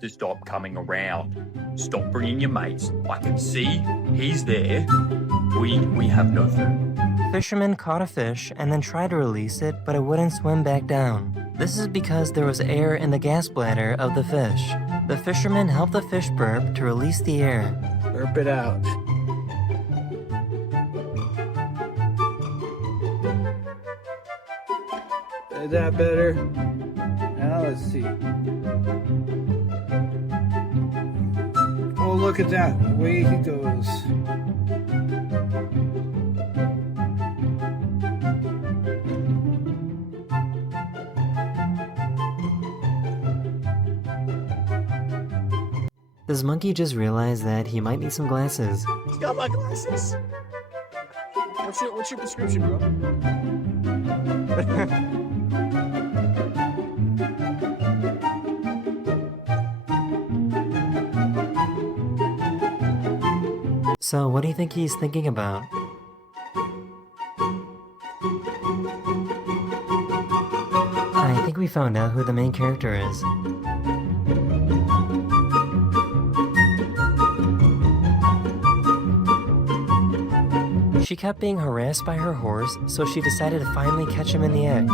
to stop coming around. Stop bringing your mates. I can see he's there. We have no food. Fisherman caught a fish and then tried to release it, but it wouldn't swim back down. This is because there was air in the gas bladder of the fish. The fisherman helped the fish burp to release the air. Burp it out. Is that better? Now let's see. Oh, look at that. Away he goes. Does Monkey just realize that he might need some glasses? He's got my glasses. What's your prescription, bro? So what do you think he's thinking about? I think we found out who the main character is. She kept being harassed by her horse, so she decided to finally catch him in the act.